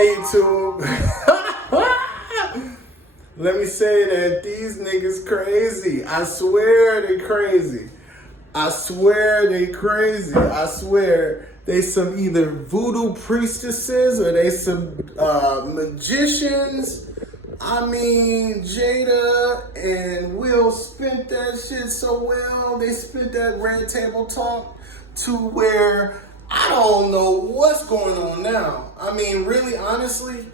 Hey YouTube. Let me say that these niggas crazy. I swear they crazy. I swear they crazy. I swear they some either voodoo priestesses or they some magicians. I mean, Jada and Will spent that shit so well. They spent that red table talk to where I don't know what's going on now. I mean, really, honestly,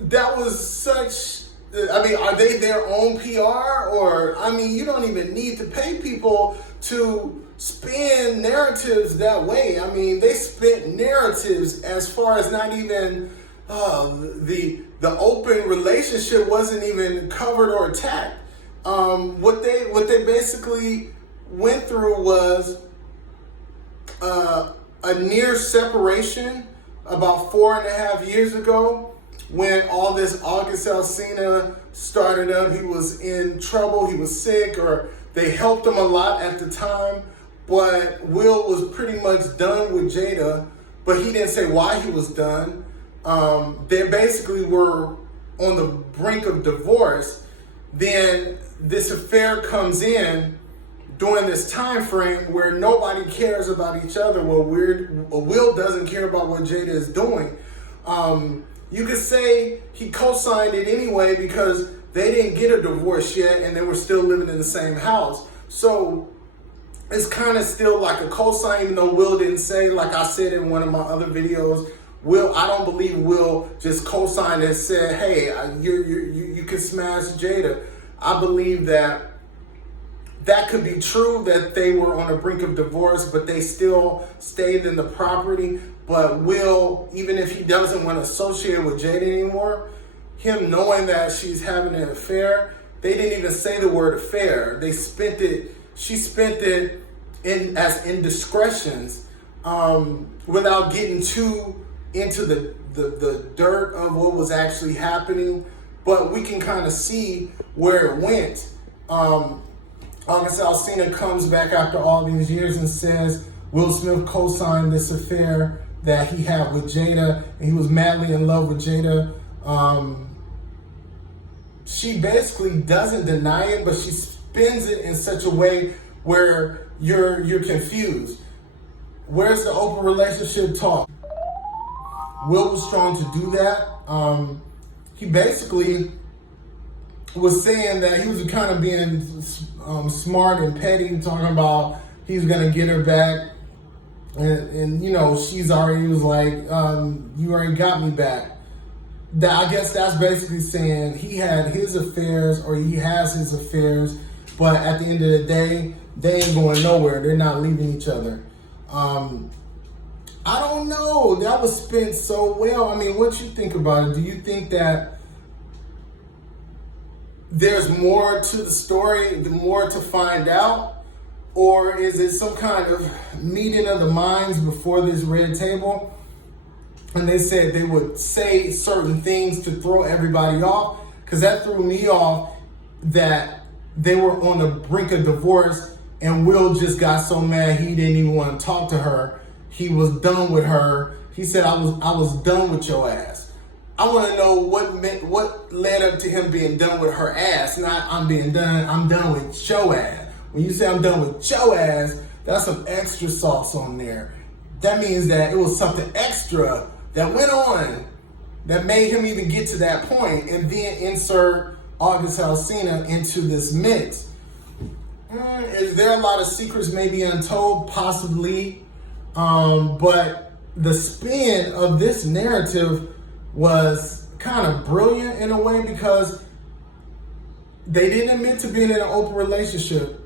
that was such... I mean, are they their own PR? Or, I mean, you don't even need to pay people to spin narratives that way. I mean, they spent narratives as far as not even the open relationship wasn't even covered or attacked. What they basically went through was a near separation about 4.5 years ago. When all this August Alsina started up, he was in trouble, he was sick, or they helped him a lot at the time. But Will was pretty much done with Jada, but he didn't say why he was done. They basically were on the brink of divorce. Then this affair comes in during this time frame where nobody cares about each other. Well, Will doesn't care about what Jada is doing. You could say he co-signed it anyway because they didn't get a divorce yet and they were still living in the same house. So it's kind of still like a co-sign, even though Will didn't say, like I said in one of my other videos, I don't believe Will just co-signed and said, hey, you can smash Jada. I believe that could be true, that they were on the brink of divorce, but they still stayed in the property. But Will, even if he doesn't want to associate with Jada anymore, him knowing that she's having an affair, they didn't even say the word affair. She spent it as indiscretions, without getting too into the dirt of what was actually happening. But we can kind of see where it went. August Alsina comes back after all these years and says Will Smith co-signed this affair that he had with Jada, and he was madly in love with Jada. She basically doesn't deny it, but she spins it in such a way where you're confused. Where's the open relationship talk? Will was strong to do that. He basically was saying that he was kind of being smart and petty, talking about he's gonna get her back. And you know, she's already was like, you already got me back. I guess that's basically saying he had his affairs, or he has his affairs, but at the end of the day, they ain't going nowhere. They're not leaving each other. I don't know. That was spent so well. I mean, what you think about it? Do you think that there's more to the story, more to find out? Or is it some kind of meeting of the minds before this red table? And they said they would say certain things to throw everybody off. Because that threw me off, that they were on the brink of divorce and Will just got so mad he didn't even want to talk to her. He was done with her. He said, I was done with your ass. I want to know what led up to him being done with her ass. Not I'm done with your ass. When you say I'm done with your ass, that's some extra sauce on there. That means that it was something extra that went on that made him even get to that point, and then insert August Alsina into this mix. Is there a lot of secrets maybe untold? Possibly. But the spin of this narrative was kind of brilliant in a way, because they didn't admit to being in an open relationship.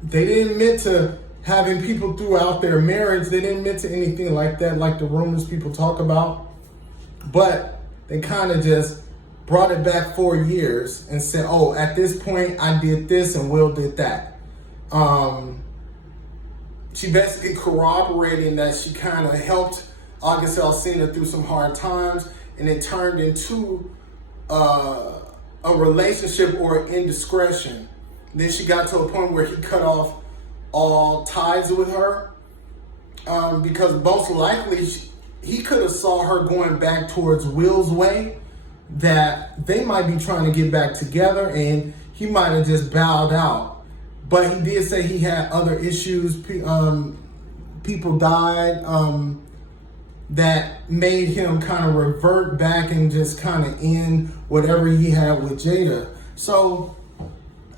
They didn't admit to having people throughout their marriage. They didn't admit to anything like that, like the rumors people talk about. But they kind of just brought it back 4 years and said, oh, at this point, I did this and Will did that. She basically corroborating that she kind of helped August Alsina through some hard times, and it turned into a relationship or an indiscretion. Then she got to a point where he cut off all ties with her, because most likely he could have saw her going back towards Will's way, that they might be trying to get back together, and he might have just bowed out. But he did say he had other issues. People died that made him kind of revert back and just kind of end whatever he had with Jada. So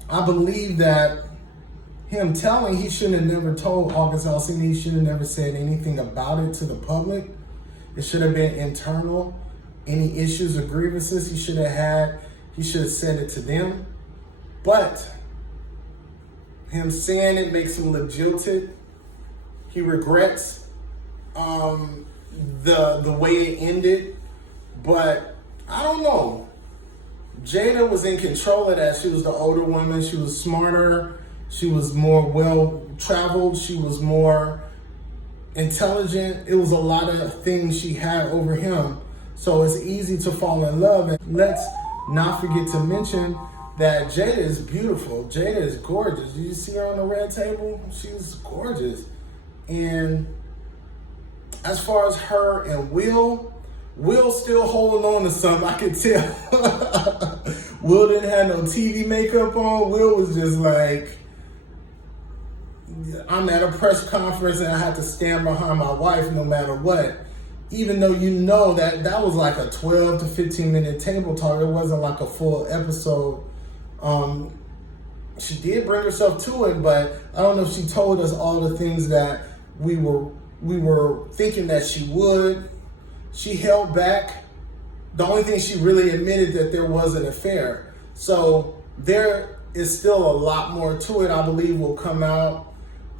I believe that him telling, he shouldn't have never told August Alsina, he should have never said anything about it to the public. It should have been internal. Any issues or grievances he should have said it to them. But him saying it makes him look jilted. He regrets the way it ended. But I don't know. Jada was in control of that. She was the older woman. She was smarter. She was more well-traveled. She was more intelligent. It was a lot of things she had over him. So it's easy to fall in love. And let's not forget to mention that Jada is beautiful. Jada is gorgeous. Did you see her on the red table? She's gorgeous. And as far as her and Will's still holding on to something, I could tell. Will didn't have no TV makeup on. Will was just like, I'm at a press conference and I have to stand behind my wife no matter what. Even though you know that was like a 12 to 15 minute table talk. It wasn't like a full episode. She did bring herself to it, but I don't know if she told us all the things that we were thinking that she would. She held back. The only thing she really admitted that there was an affair. So there is still a lot more to it, I believe, will come out.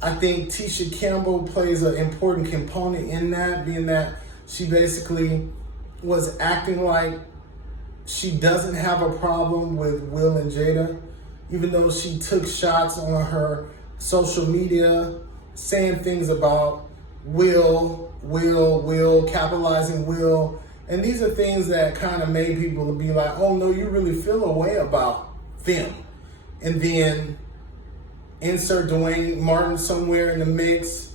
I think Tisha Campbell plays an important component in that, being that she basically was acting like she doesn't have a problem with Will and Jada, even though she took shots on her social media, saying things about Will, capitalizing Will. And these are things that kind of made people be like, oh no, you really feel a way about them. And then insert Dwayne Martin somewhere in the mix.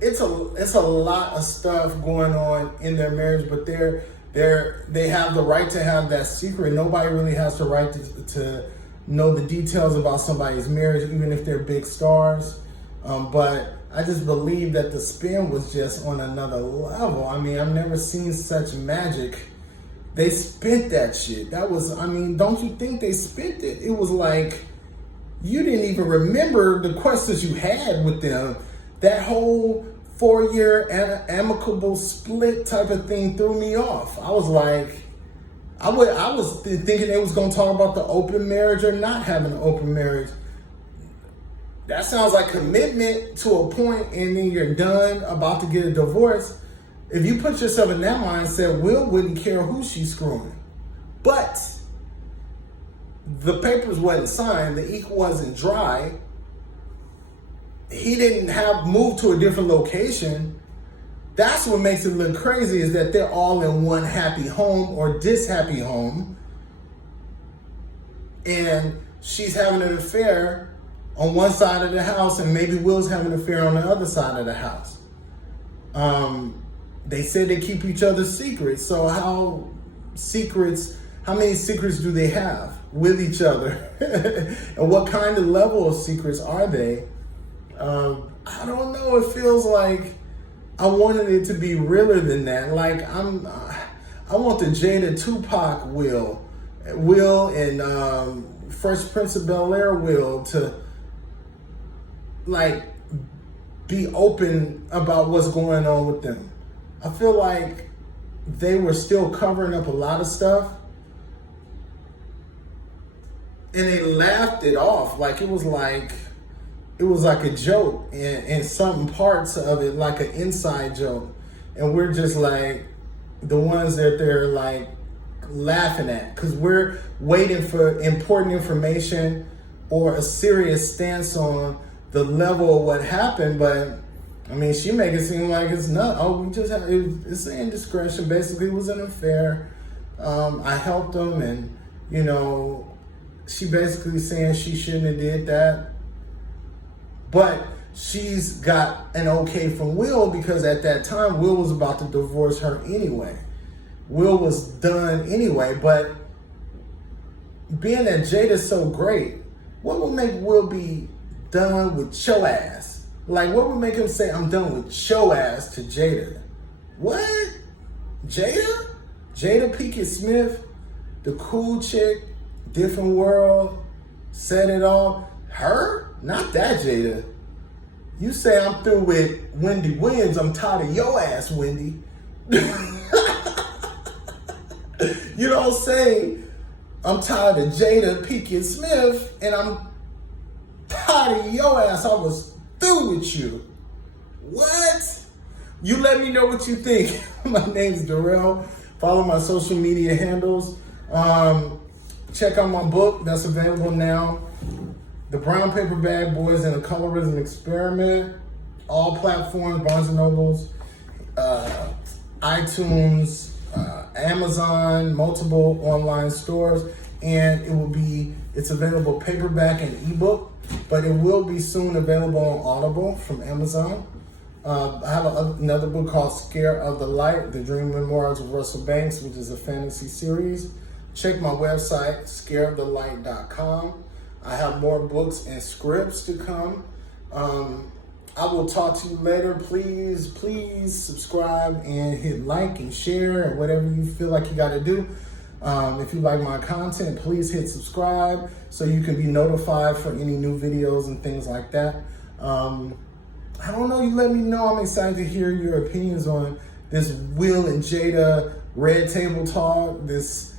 It's a lot of stuff going on in their marriage, but they have the right to have that secret. Nobody really has the right to know the details about somebody's marriage, even if they're big stars. But I just believe that the spin was just on another level. I mean, I've never seen such magic. They spent that shit. Don't you think they spent it? It was like, you didn't even remember the questions you had with them. That whole 4-year amicable split type of thing threw me off. I was like, I was thinking they was going to talk about the open marriage or not having an open marriage. That sounds like commitment to a point, and then you're done, about to get a divorce. If you put yourself in that mindset, Will wouldn't care who she's screwing. But the papers wasn't signed, the ink wasn't dry. He didn't have moved to a different location. That's what makes it look crazy, is that they're all in one happy home or dishappy home. And she's having an affair on one side of the house, and maybe Will's having an affair on the other side of the house. They said they keep each other's secrets. So how many secrets do they have with each other? And what kind of level of secrets are they? I don't know. It feels like I wanted it to be realer than that. Like I want the Jada Tupac Will and Fresh Prince of Bel-Air Will to like be open about what's going on with them. I feel like they were still covering up a lot of stuff, and they laughed it off like it was like a joke, and some parts of it like an inside joke, and we're just like the ones that they're like laughing at, because we're waiting for important information or a serious stance on the level of what happened. But I mean, she make it seem like it's not. Oh, we just have it's an indiscretion. Basically, it was an affair. I helped them, and she basically saying she shouldn't have did that. But she's got an okay from Will, because at that time, Will was about to divorce her anyway. Will was done anyway, but being that Jada's so great, what would make Will be done with your ass? Like, what would make him say, I'm done with your ass to Jada? What? Jada? Jada Pinkett Smith, the cool chick, different world, said it all. Her? Not that Jada. You say I'm through with Wendy Williams, I'm tired of your ass, Wendy. You don't say, I'm tired of Jada Pinkett Smith, and I'm tired of your ass, I was through with you. What? You let me know what you think. My name's Darrell. Follow my social media handles. Check out my book that's available now. The Brown Paper Bag Boys and the Colorism Experiment. All platforms, Barnes & Nobles, iTunes, Amazon, multiple online stores. And it's available paperback and ebook, but it will be soon available on Audible from Amazon. I have another book called Scare of the Light, The Dream Memoirs of Russell Banks, which is a fantasy series. Check my website, scareofthelight.com. I have more books and scripts to come. I will talk to you later. Please subscribe and hit like and share and whatever you feel like you got to do. If you like my content, please hit subscribe so you can be notified for any new videos and things like that. I don't know, you let me know. I'm excited to hear your opinions on this Will and Jada red table talk, this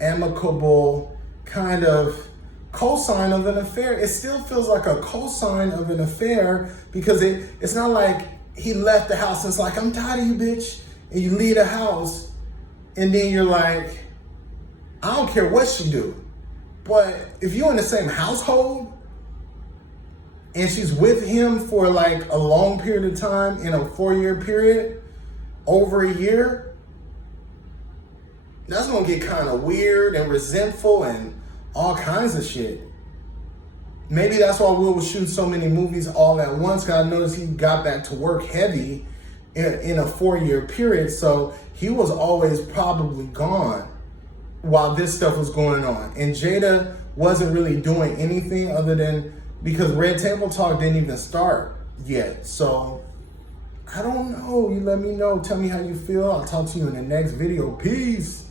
amicable kind of cosign of an affair. It still feels like a cosign of an affair, because it's not like he left the house and it's like, I'm tired of you, bitch. And you leave the house and then you're like, I don't care what she do. But if you're in the same household and she's with him for like a long period of time, in a 4-year period, over a year, that's gonna get kind of weird and resentful and all kinds of shit. Maybe that's why Will was shooting so many movies all at once, because I noticed he got back to work heavy in a 4-year period. So he was always probably gone while this stuff was going on. And Jada wasn't really doing anything other than, because Red Table Talk didn't even start yet. So I don't know. You let me know. Tell me how you feel. I'll talk to you in the next video. Peace.